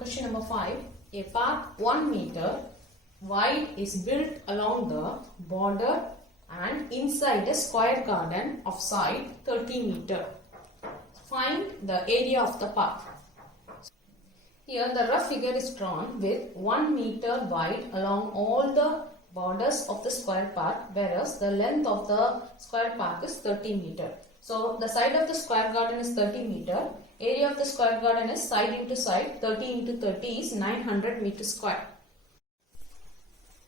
Question number 5. A park 1 meter wide is built along the border and inside a square garden of side 30 meter. Find the area of the park. Here the rough figure is drawn with 1 meter wide along all the borders of the square park, whereas the length of the square park is 30 meter. So the side of the square garden is 30 meter. Area of the square garden is side into side. 30 into 30 is 900 meter square.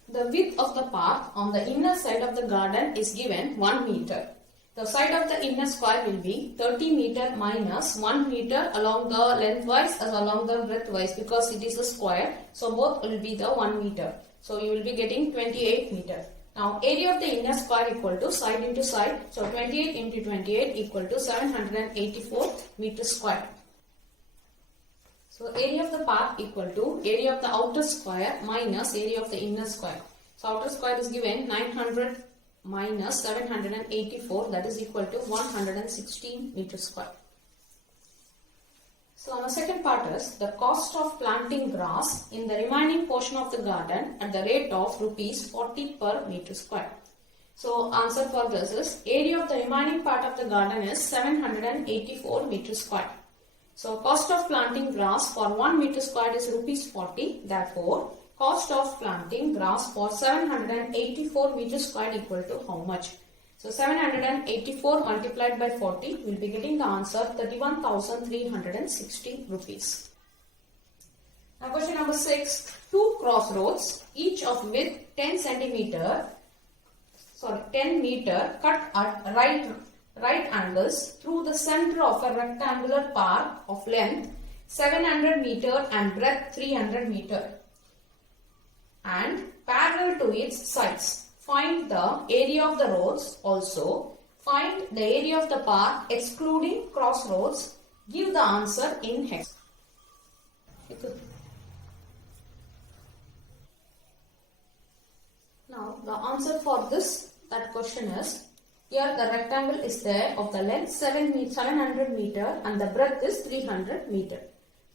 The width of the park on the inner side of the garden is given 1 meter. The side of the inner square will be 30 meter minus 1 meter along the lengthwise as along the breadthwise, because it is a square. So both will be the 1 meter. So you will be getting 28 meter. Now area of the inner square equal to side into side. So 28 into 28 equal to 784 meter square. So area of the park equal to area of the outer square minus area of the inner square. So outer square is given 900 minus 784, that is equal to 116 meter square. So the second part is the cost of planting grass in the remaining portion of the garden at the rate of rupees 40 per meter square. So answer for this is area of the remaining part of the garden is 784 meter square. So cost of planting grass for 1 meter square is rupees 40. Therefore, cost of planting grass for 784 meter square equal to how much? So 784 multiplied by 40 will be getting the answer 31,360 rupees. Now question number 6. Two crossroads, each of width 10 meter cut at right angles through the center of a rectangular park of length 700 meter and breadth 300 meter and parallel to its sides. Find the area of the roads. Also, find the area of the park excluding crossroads. Give the answer in hex. Now, the answer for that question is, here the rectangle is there of the length 700 meter and the breadth is 300 meter.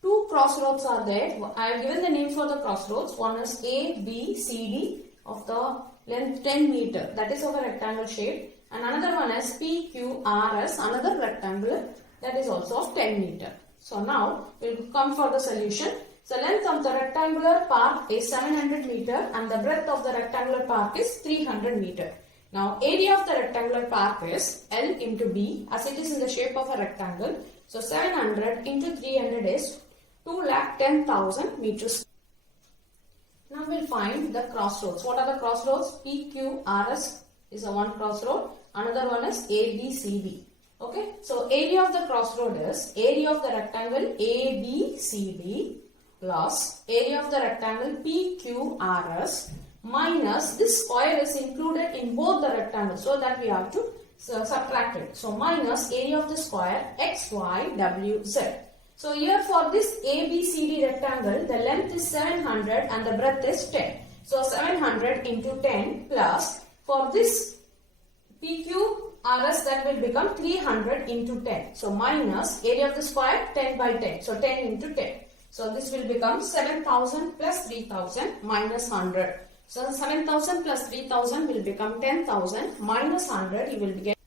Two crossroads are there. I have given the name for the crossroads. One is A, B, C, D of the length 10 meter, that is of a rectangle shape, and another one is P, Q, R, S, another rectangular, that is also of 10 meter. So now we will come for the solution. The length of the rectangular park is 700 meter and the breadth of the rectangular park is 300 meter. Now area of the rectangular park is L into B, as it is in the shape of a rectangle. So 700 into 300 is 210,000 meters. Now we will find the crossroads. What are the crossroads? P, Q, R, S is a one crossroad. Another one is A, B, C, D. Okay. So area of the crossroad is area of the rectangle A, B, C, D plus area of the rectangle P, Q, R, S minus this square is included in both the rectangles, so that we have to subtract it. So minus area of the square X, Y, W, Z. So here for this ABCD rectangle, the length is 700 and the breadth is 10. So 700 into 10 plus for this PQRS, that will become 300 into 10. So minus area of the square 10 by 10. So 10 into 10. So this will become 7,000 plus 3,000 minus 100. So 7,000 plus 3,000 will become 10,000 minus 100 you will get.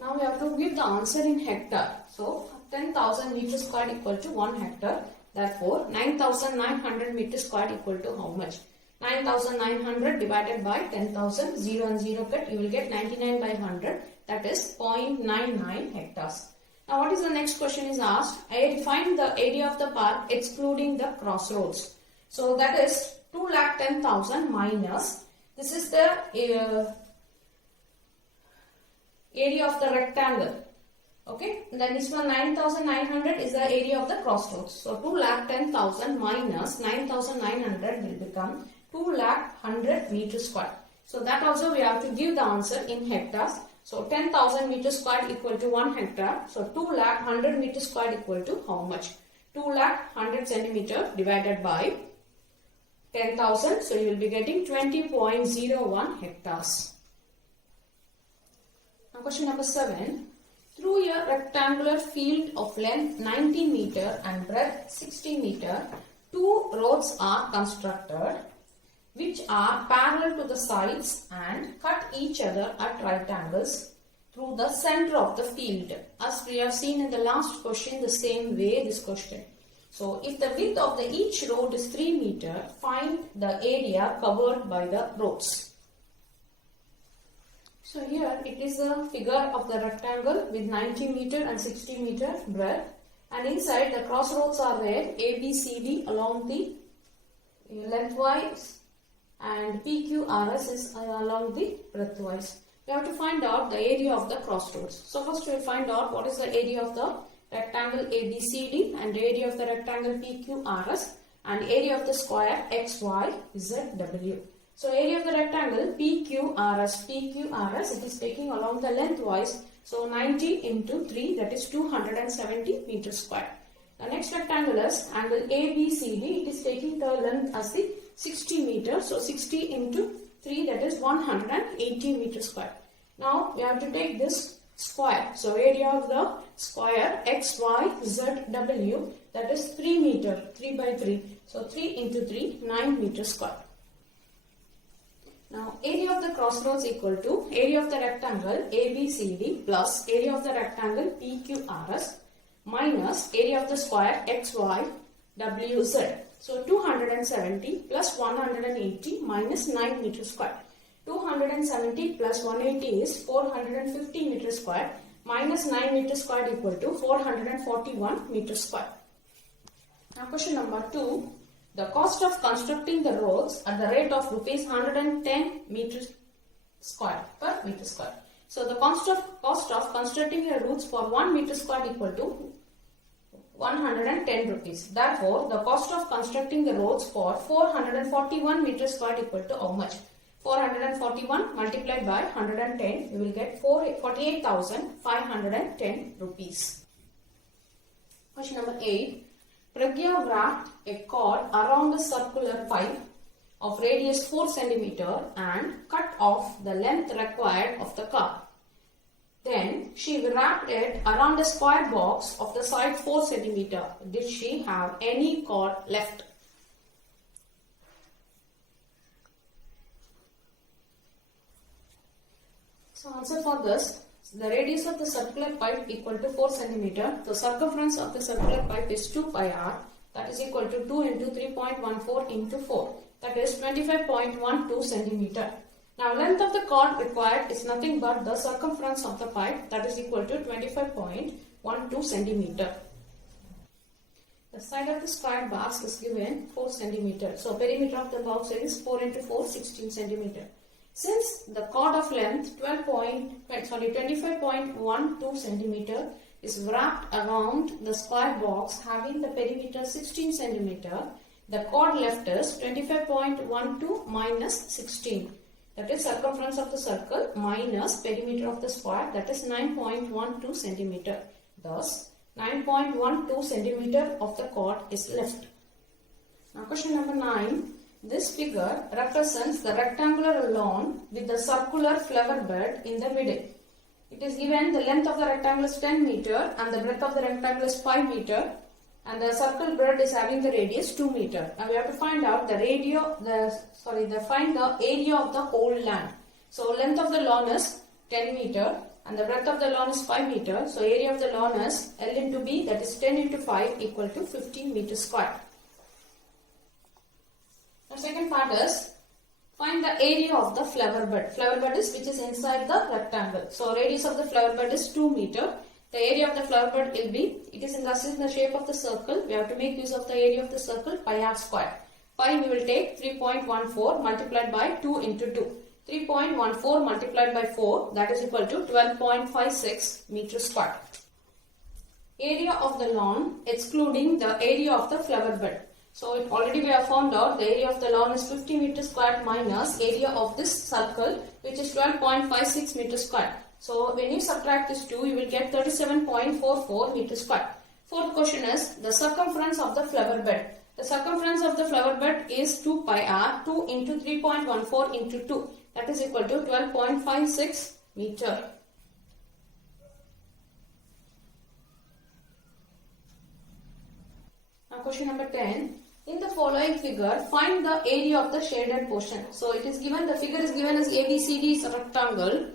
Now we have to give the answer in hectare. So 10,000 meter square equal to 1 hectare. Therefore, 9,900 meter square equal to how much? 9,900 divided by 10,000, 0 and 0 cut, you will get 99 by 100, that is 0.99 hectares. Now what is the next question is asked? Find the area of the park excluding the crossroads. So that is 210,000 minus, this is the area of the rectangle. Okay, then this one 9,900 is the area of the crossroads. So 210,000 minus 9,900 will become 2,100 meter square. So that also we have to give the answer in hectares. So 10,000 meter square equal to 1 hectare. So 2,100 meter square equal to how much? 2,100 centimeter divided by 10,000. So you will be getting 20.01 hectares. Now question number 7. Through a rectangular field of length 90 meter and breadth 60 meter, two roads are constructed which are parallel to the sides and cut each other at right angles through the center of the field. As we have seen in the last question, the same way this question. So, if the width of each road is 3 meter, find the area covered by the roads. So, here it is a figure of the rectangle with 90 meter and 60 meter breadth, and inside the crossroads are there A, B, C, D along the lengthwise, and PQRS is along the breadthwise. We have to find out the area of the crossroads. So first we will find out what is the area of the rectangle ABCD and area of the rectangle PQRS and area of the square XYZW. So area of the rectangle PQRS, it is taking along the lengthwise. So 90 into 3, that is 270 meters square. The next rectangle is angle ABCD. It is taking the length as the 60 meters. So 60 into 3, that is 180 meters square. Now we have to take this square. So area of the square XYZW, that is 3 meter, 3 by 3. So 3 into 3, 9 meters square. Now area of the crossroads equal to area of the rectangle ABCD plus area of the rectangle PQRS minus area of the square XYWZ. So 270 plus 180 minus 9 meters square. 270 plus 180 is 450 meters square minus 9 meters square equal to 441 meters square. Now question number 2. The cost of constructing the roads at the rate of rupees 110 meters square per meter square. So the cost of constructing a roads for 1 meter square equal to 110 rupees. Therefore, the cost of constructing the roads for 441 meters square equal to how much? 441 multiplied by 110, we will get 48,510 rupees. Question number 8. Pragya wrapped a cord around a circular pipe of radius 4 cm and cut off the length required of the cord. Then she wrapped it around a square box of the side 4 cm. Did she have any cord left? So answer for this, the radius of the circular pipe equal to 4 cm. The circumference of the circular pipe is 2 pi r, that is equal to 2 into 3.14 into 4, that is 25.12 cm. Now length of the cord required is nothing but the circumference of the pipe, that is equal to 25.12 cm. The side of the square box is given 4 cm. So perimeter of the box is 4 into 4, 16 cm. Since the cord of length 25.12 cm is wrapped around the square box having the perimeter 16 cm, the cord left is 25.12 minus 16. That is circumference of the circle minus perimeter of the square, that is 9.12 cm. Thus, 9.12 cm of the cord is left. Now question number 9. This figure represents the rectangular lawn with the circular flower bed in the middle. It is given the length of the rectangle is 10 meter and the breadth of the rectangle is 5 meter and the circle breadth is having the radius 2 meter. Now we have to find out the area of the whole land. So length of the lawn is 10 meter and the breadth of the lawn is 5 meter. So area of the lawn is L into B, that is 10 into 5 equal to 15 meters square. The second part is find the area of the flower bed. Flower bed is which is inside the rectangle. So radius of the flower bed is 2 meter. The area of the flower bed will be, it is in the shape of the circle. We have to make use of the area of the circle, pi r square. Pi we will take 3.14 multiplied by 2 into 2. 3.14 multiplied by 4, that is equal to 12.56 meters square. Area of the lawn excluding the area of the flower bed. So it already we have found out the area of the lawn is 50 meters square minus area of this circle, which is 12.56 meters square. So when you subtract this 2, you will get 37.44 meters square. Fourth question is the circumference of the flower bed. The circumference of the flower bed is 2 pi r, 2 into 3.14 into 2, that is equal to 12.56 meter. Now question number 10. In the following figure, find the area of the shaded portion. So it is given, the figure is given as ABCD is a rectangle.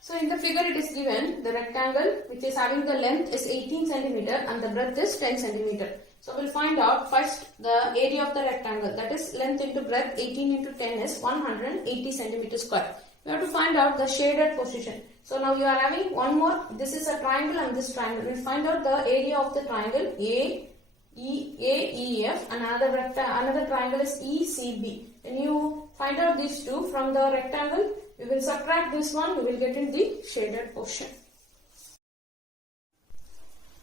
So in the figure it is given the rectangle which is having the length is 18 centimeter and the breadth is 10 centimeter. So we'll find out first the area of the rectangle, that is length into breadth 18 into 10 is 180 centimeter square. We have to find out the shaded position. So now you are having one more, this is a triangle and this triangle. We'll find out the area of the triangle AEF and another triangle is ECB. When you find out these two from the rectangle, we will subtract this one, we will get in the shaded portion.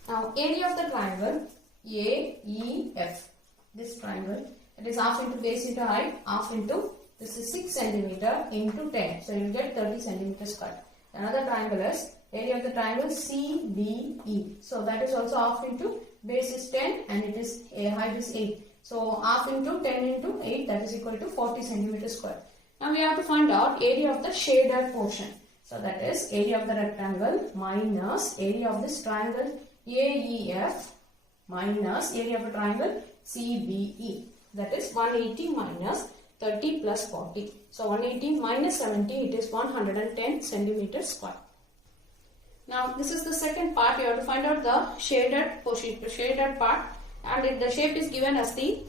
Now area of the triangle AEF, this triangle, it is half into base into height, half into, this is 6 centimeter into 10. So you will get 30 centimeter square. Another triangle is area of the triangle CBE. So that is also half into base is 10 and it is height is 8. So half into 10 into 8, that is equal to 40 centimeter square. Now we have to find out area of the shaded portion. So that is area of the rectangle minus area of this triangle AEF minus area of the triangle CBE. That is 180 minus 30 plus 40. So 180 minus 70, it is 110 centimeter square. Now this is the second part. You have to find out the shaded portion, shaded part, and the shape is given as the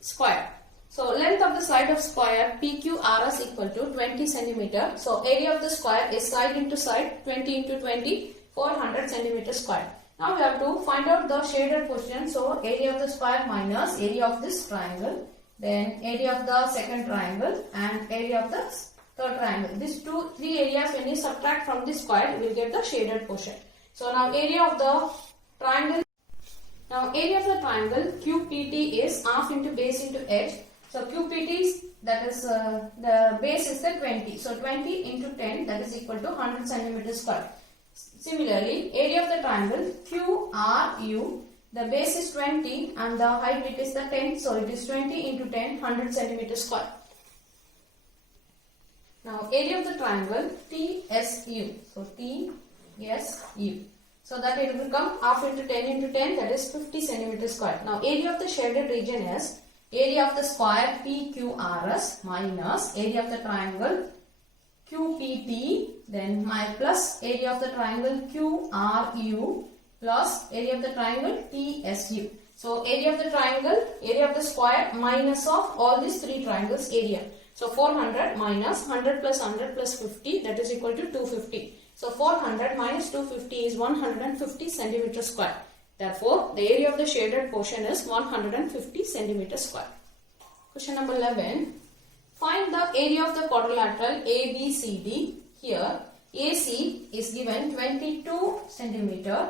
square. So length of the side of square PQRS equal to 20 centimeter. So area of the square is side into side, 20 into 20, 400 centimeter square. Now we have to find out the shaded portion. So area of the square minus area of this triangle, then area of the second triangle and area of the third triangle. These three areas, when you subtract from the square, you will get the shaded portion. So now area of the triangle. Now area of the triangle QPT is half into base into edge. So QPT is, that is the base is the 20. So 20 into 10, that is equal to 100 centimeter square. Similarly, area of the triangle QRU, the base is 20 and the height it is the 10. So it is 20 into 10, 100 centimeter square. Now area of the triangle TSU. So TSU. So that it will become half into 10 into 10, that is 50 centimeter square. Now area of the shaded region is area of the square PQRS minus area of the triangle QPT, then my plus area of the triangle QRU plus area of the triangle TSU. So area of the triangle, area of the square minus of all these three triangles area. So 400 minus 100 plus 100 plus 50, that is equal to 250. So 400 minus 250 is 150 centimeter square. Therefore, the area of the shaded portion is 150 centimeter square. Question number 11. Find the area of the quadrilateral ABCD. Here, AC is given 22 centimeter,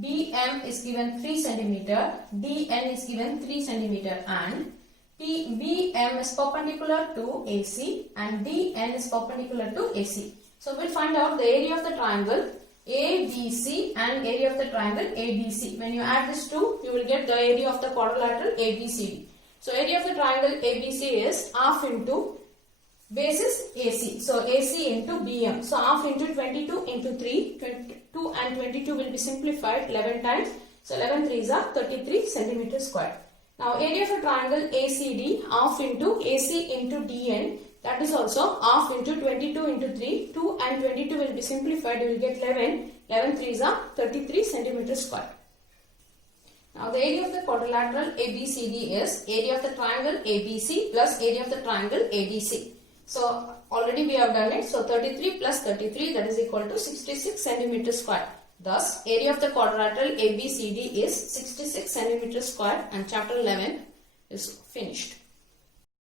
BM is given 3 centimeter, DN is given 3 centimeter, and BM is perpendicular to AC and DN is perpendicular to AC. So we'll find out the area of the triangle ABC and area of the triangle ABC. When you add these two, you will get the area of the quadrilateral ABCD. So area of the triangle ABC is half into base is AC. So AC into BM. So half into 22 into 3. 22 and 22 will be simplified 11 times. So 11 3s are 33 centimeter square. Now area of a triangle ACD, half into AC into DN. That is also half into 22 into 3. 2 and 22 will be simplified. You will get 11. 11 3s are 33 centimeter square. Now the area of the quadrilateral ABCD is area of the triangle ABC plus area of the triangle ADC. So already we have done it. So 33 plus 33, that is equal to 66 centimeter square. Thus area of the quadrilateral ABCD is 66 centimeter square and chapter 11 is finished.